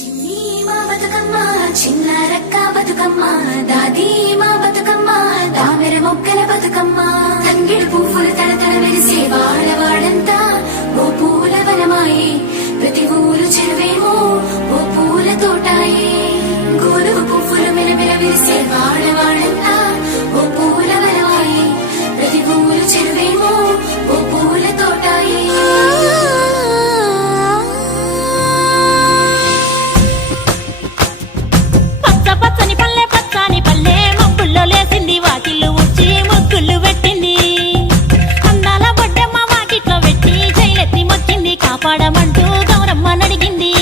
చిన్ని మా బతుకమ్మ చిన్నారక్క బతుకమ్మ దాది మా బతుకమ్మ దామెర మొక్కల బతుకమ్మ తంగిడు పువ్వులు తడతడ మెరిసే వాడవాడంతా ఓ పూల వనమాయే ప్రతి ఊరు చెరువేమో ఓ పూల తోటాయే గోరుగు పువ్వులు మెరమెర విరిసే వాడవాడంతా ఓ పూల వనమాయే ప్రతి ఊరు చెరువేమో ఓ పూల తోటాయే లేసింది వాకిళ్ళు ఉచ్చి ముగ్గులు పెట్టింది అందాల బొడ్డమ్మ వాకిట్లో పెట్టి జైలెత్తి మొచ్చింది కాపాడమంటూ గౌరమ్మ నడిగింది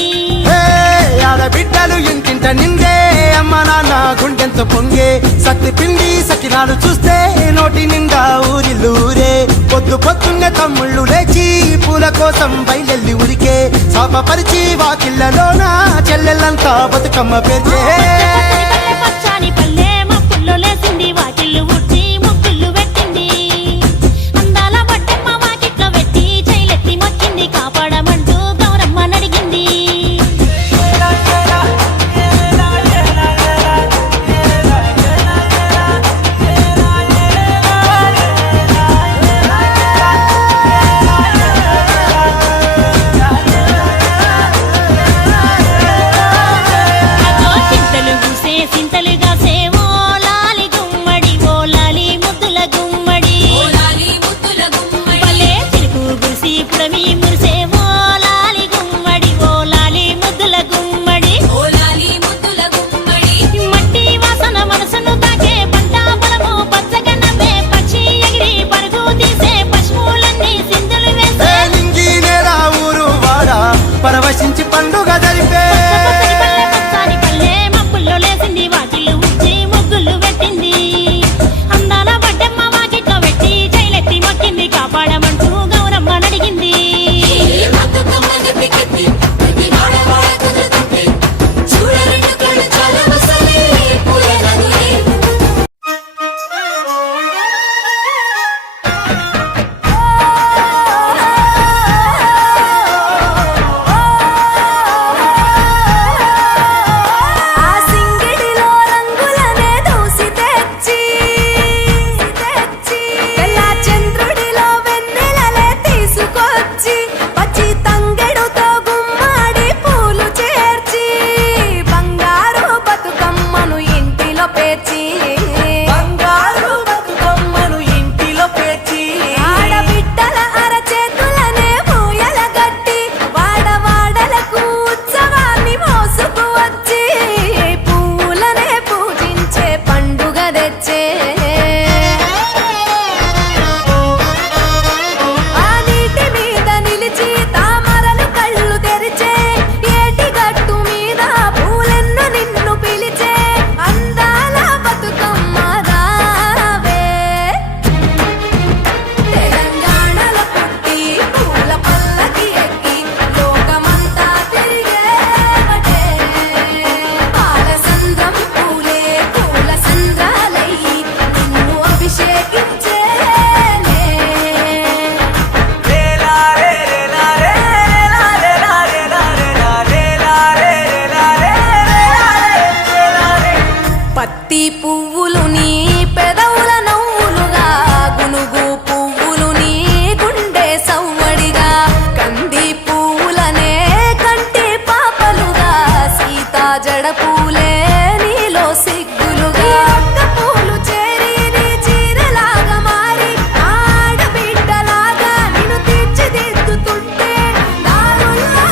బిడ్డలు ఇంటింట నిందే అమ్మ నాన్న గుండెంత పొంగే సత్తి పిండి సకినాలు చూస్తే నోటి నిండా ఊరిల్లూరే పొద్దు పొద్దున్నే తమ్ముళ్ళు లేచి పూల కోసం బయలెల్లి ఉరికే శాపపరిచి వాకిళ్ళలోన చెల్లెళ్ళంతా బతుకమ్మ పేర్చే లేసింది వాకిళ్ళు ఉచ్చి ముగ్గులు పెట్టింది అందాల బొడ్డమ్మ వాకిట్లో పెట్టి జైలెత్తి మొచ్చింది కాపాడమంటూ గౌరమ్మ నడిగింది చింతలు పూసే చింతలుగా సేవో పరవశించి పండుగ జరిపే మబ్బుల్లో లేసింది వాకిళ్ళు ఉచ్చి ముగ్గులు పెట్టింది అందాల బొడ్డమ్మ వాకిట్లో పెట్టి జైలెత్తి మొక్కింది కాపాడమంటూ గౌరమ్మ నడిగింది పత్తి పువ్వులు నీ పెదవుల నవ్వులుగా గునుగు పువ్వులు నీ గుండె సవ్వడిగా కంది పువ్వులనే కంటి పాపలుగా సీతా జడ పూలే నీలో సిగ్గులుగా పూలు చేరి నీ చీరలాగా మారి ఆడబిడ్డలాగా నిన్ను తీర్చిదిద్దుతుంటే దారుల్లా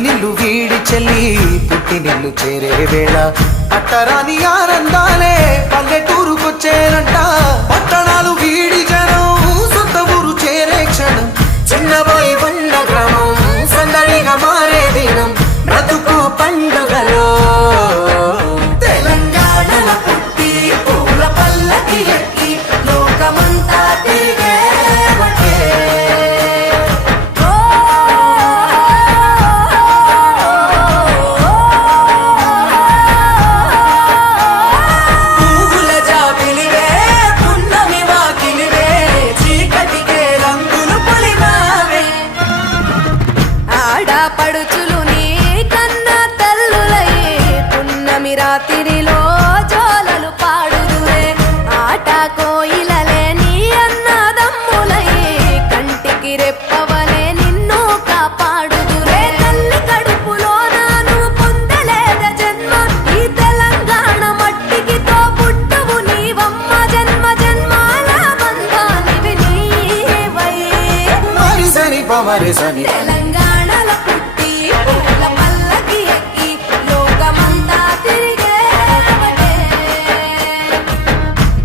నిల్లు వీడి చెల్లి పుట్టి నిల్లు చేరే వేళ అట్టరాని ఆనందాలే పల్లెటూరుకొచ్చేనంట పట్టణాలు వీడి జనం సొంత ఊరు చేరే క్షణం చిన్నబోయి ఉన్న గ్రామం సందడిగా మారే దినం బ్రతుకు పండుగలో తెలంగాణల పుట్టి పూల పల్లకి ఎక్కి లోకమంతా తిరిగే పమరిసని తెలంగాణలో పుట్టి పూల పల్లకి ఎక్కి లోకమంతా తిరిగే ఒకటే.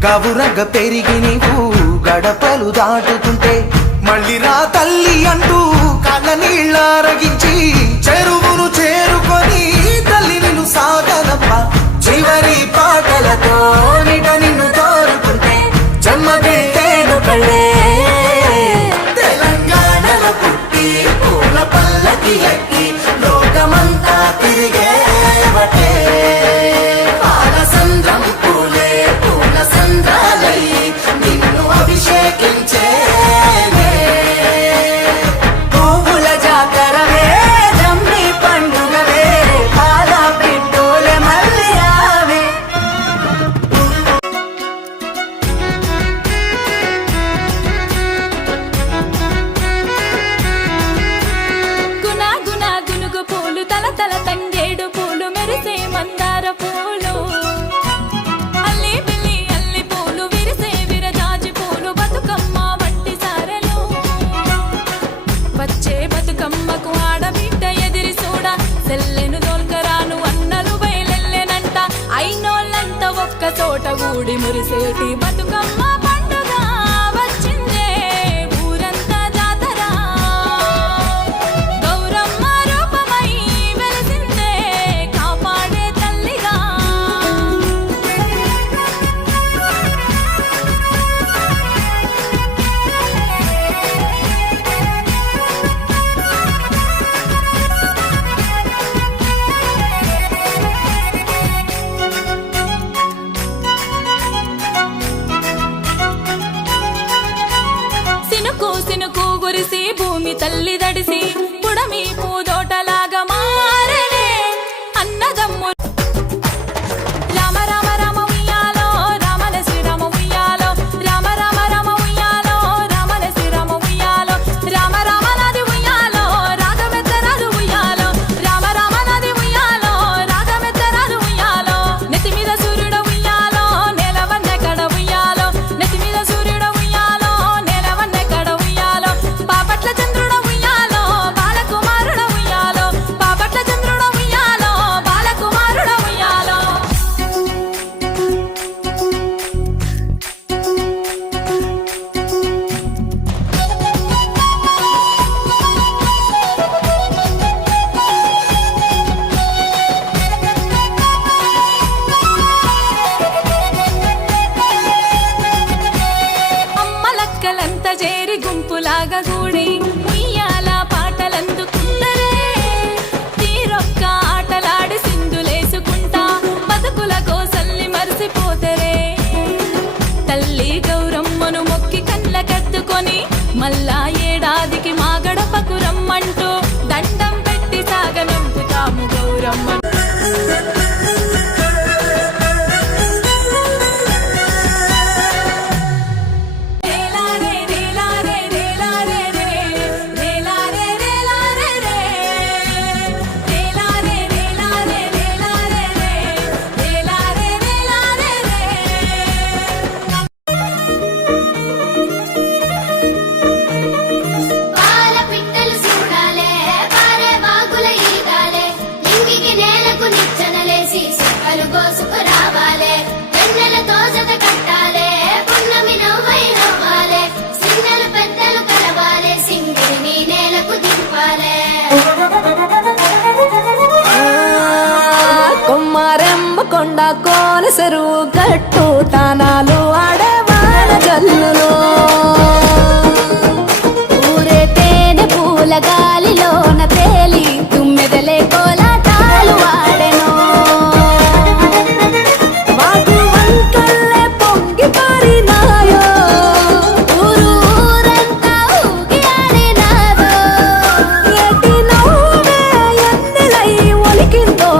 గవురగ పెరిగి నీవు గడపలు దాటుతుంటే మళ్ళీ రా తల్లి అంటూ కళ్ళ నీళ్ళారగించి చెరువును చేరుకొని తల్లి నిన్ను సాగనప్ప చివరి పాటలతో నిట నిన్ను తోరుకుంటే జన్మ పెట్టేను కళ్ళే. తెలంగాణలో పుట్టి పూల పల్లకి ఎక్కి లోకమంతా తిరిగే బట్టే పాలసంద్రం పూలే పూల సంద్రాలై నిన్ను అభిషేకించే పువ్వుల జాతరవే జమ్మి పండుగవే పాల పిట్టోలే మళ్ళీ రావే. గుణ గుణ గునుగు పూలు తల తల తంగేడు పూలు మెరిసే మందార పూలు అల్లి బిల్లి అల్లి పూలు విరిసే విరజాజి పూలు బతుకమ్మ వంటి సారెలు వచ్చే బతుకమ్మకు ఆడబిడ్డ ఎదిరి చూడ సెల్లెను దోల్కరాను అన్నలు బయలెల్లెనంట అయినోళ్ళంతా ఒక్క చోట కూడి మురిసేటి బతుకమ్మ పండుగ వచ్చిందే ఊరంతా జాతర గౌరమ్మ రూపమై వెలిసిందే కాపాడే తల్లిగా. సినుకు సినుకు గురిసి భూమి తల్లి దడిసి పుడమి పూదోటలాగా మారనే అన్నదమ్ము రామ రామ రామ ఉయ్యాలో రామల శ్రీరామ ఉయ్యాలో రామ రామ రామ ఉయ్యాలో రామల శ్రీరామ ఉయ్యాలో రామ రామ నది ఉయ్యాలో రాగమెత్తరాదు ఉయ్యాలో రామ రామ నది ఉయ్యాలో రాగమెత్తరాదు ఉయ్యాలో నెత్తి మీద సూర్యుడు ఉయ్యాలో నెలవన్నె కడ ఉయ్యాలో నెత్తి మీద సూర్యుడు ఉయ్యాలో నెలవన్నె కడ ఉయ్యాలో పాపట్ల చంద్రుడు ఉయ్యాలో బాలకుమారుడు ఉయ్యాలో పాపట్ల చంద్రుడు ఉయ్యాలో బాలకుమారుడు ఉయ్యాలో. అమ్మలక్కలంతా చేరి గుంపులాగా కూడి ఉయ్యాల పాటలందుకుందరే తీరొక్క ఆటలాడి సింధులేసుకుంటా బతుకుల కోసల్ని మరిసిపోతరే తల్లి గౌరమ్మను మొక్కి కళ్ళ కత్తుకొని మళ్ళా ఏడాదికి మా గడపకు రమ్మంటూ దండం పెట్టి సాగనంపుతాము గౌరమ్మ. రేలారే రేలారే రేలారే రే రేలారే రేలారే రే రేలారే రేలారే రేలారే రే రేలారే రేలారే రే. పాల పిట్టలు చూడాలే పారే వాగుల ఈదాలే లింగికి నేలకు నిచ్చెనలేసి సుక్కలు కోసుకు రావాలే వెన్నెలతో జత కట్టాలే పున్నమి నవ్వై నవ్వాలే సిన్నలు పెద్దలు కలవాలే సింగిడిని నేలకు దింపాలే. కొమ్మారెమ్మ కొండ కోన చెరువు గట్టు తానాలు ఆడే వాన జల్లులో ఊరే తేనె పూల గాలిలోన తేలి తుమ్మెదలే కోలాటాలు ఆడెను. వాగు వంకల్లే పొంగి పారినాయో ఊరు ఊరంతా ఊగి ఆడినాదో. ఎటి నవ్వే ఎన్నెలై ఒలికిందో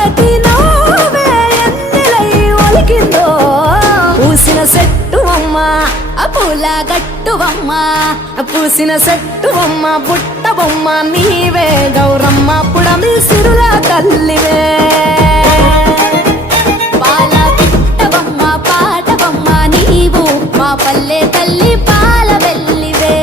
ఎటి నవ్వే ఎన్నెలై ఒలికిందో పూసిన చెట్టు అమ్మ ఆ పూల గట్టు బొమ్మ పూసిన చెట్టు బొమ్మ బుట్ట బొమ్మ నీవే గౌరమ్మ పుడమి సిరుల తల్లివే. పాల పిట్ట బొమ్మ పాట బొమ్మ నీవు మా పల్లె తల్లి పాల వెల్లివే.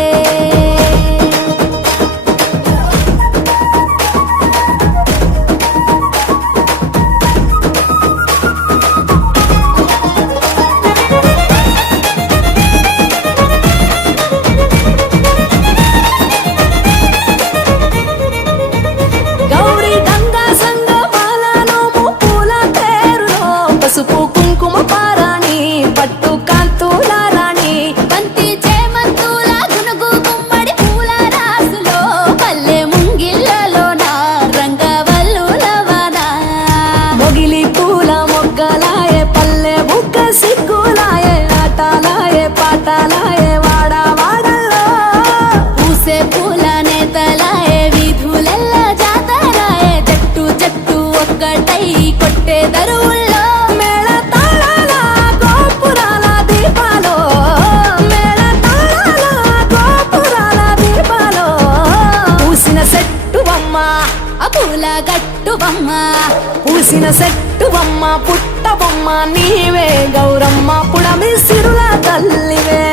పూసిన సెట్టువమ్మ పుట్టబొమ్మ నీవే గౌరమ్మ పుడమి సిరుల తల్లివే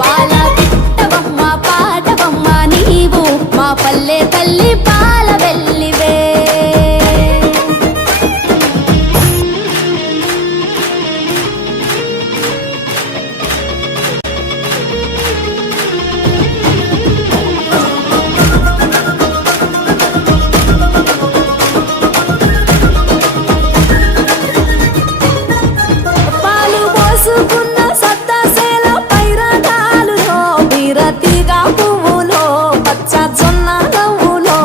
పాల పిట్టబొమ్మ పాటబొమ్మ నీవు మా పల్లె తల్లి పాల వెల్లివే పాలు పోసుకున్న సత్తసేల పైరగాలులో బీరతిగా పువ్వులో పచ్చ జొన్న నవ్వులో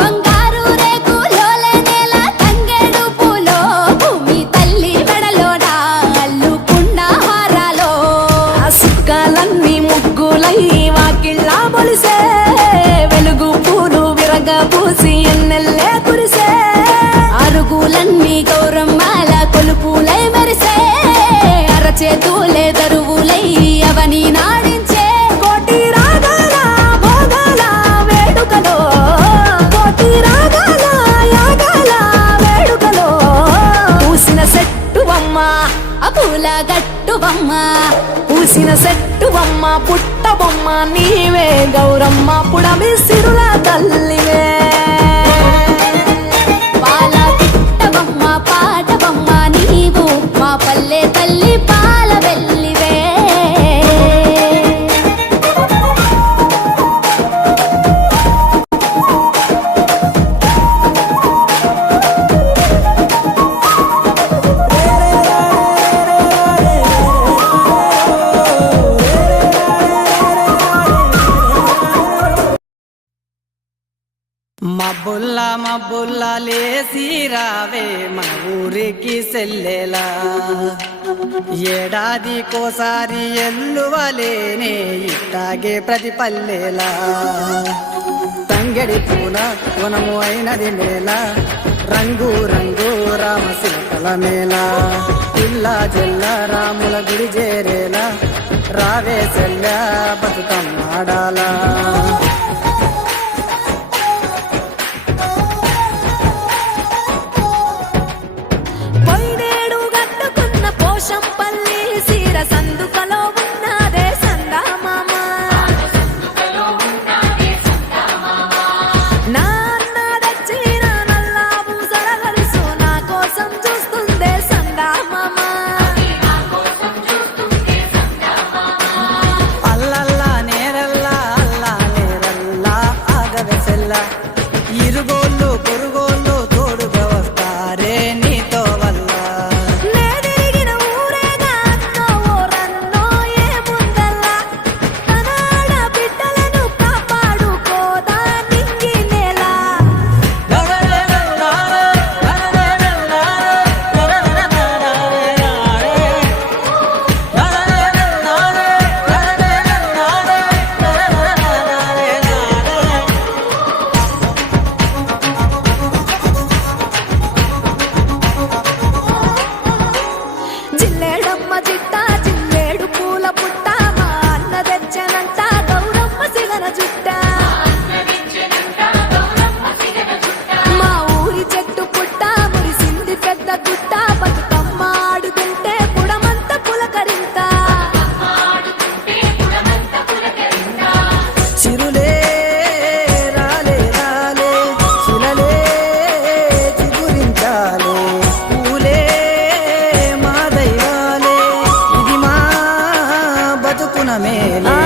బంగారు రేకులో నేల తంగేడు పూలో భూమి తల్లి మెడలోన అల్లుకున్న హారాలో ఆ సుక్కలన్నీ ముగ్గులై వాకిళ్ళ మొలిసే వెలుగు పూలు విరగబూసి ఎన్నెల్లే కురిసే అరుగులన్నీ గౌరమ్మాల కొలుపులై మెరిసే అరచేతులే దరువులై అవని నాడించే కోటి రాగాల భోగాల వేడుకలో కోటి రాగాల యాగాల వేడుకలో పూసిన సెట్టువమ్మ అపూల గట్టువమ్మ పూసిన సెట్టువమ్మ పుట్టబొమ్మ నీవే గౌరమ్మ పుడమి సిరుల తల్లివే పాల పిట్టబొమ్మ పాటబొమ్మ నీవు మా పల్లె తల్లి పాల వెల్లివే మబ్బుల్లా లేసి రావే మన ఊరికి సెల్లెలా ఏడాదికోసారి ఎల్లువలేనే ఇట్టాగే ప్రతి పల్లెలా తంగెడి పూల వనము అయినది మేళ రంగు రంగు రామశిల్పల మేళ పిల్ల జల్ల రాముల గుడి చేరేలా రావే సెల్ల బతుకమ్మాడాలా పొయ్యినేడు గట్టుకున్న పోషంపల్లి సీర సందుకలో ఉన్నదే సందామామ నా అన్న దచ్చిన నల్లా పూసల గలుసు నా కోసం చూస్తుందే సందామామ అల్లల్లా నేరల్లా అల్లా నేరల్లా ఆగవే సెల్ల ఇరుగోళ్ళు పొరుగోళ్ళు తోడుగా వస్తారే నీతో వల్ల నేదిరిగిన ఊరేగా అన్నో ఓరన్నో ఏముందల్లా తనాడ బిడ్డలను కాపాడుకోదా నింగి నేల జిల్లేడమ్మ చిట్ట జిల్లేడు పూల పుట్ట మా అన్న తెచ్చనంట గౌరమ్మ సిగన జుట్ట మా ఊరి చెట్టు పుట్ట మురిసింది పెద్ద గుట్ట బతుకమ్మ ఆడుతుంటే పుడమంత పులకరింత చిరులే రాలే రాలే చిలలే చిగురించాలే పూలే మా దైవాలే ఇది మా బతుకున మేలే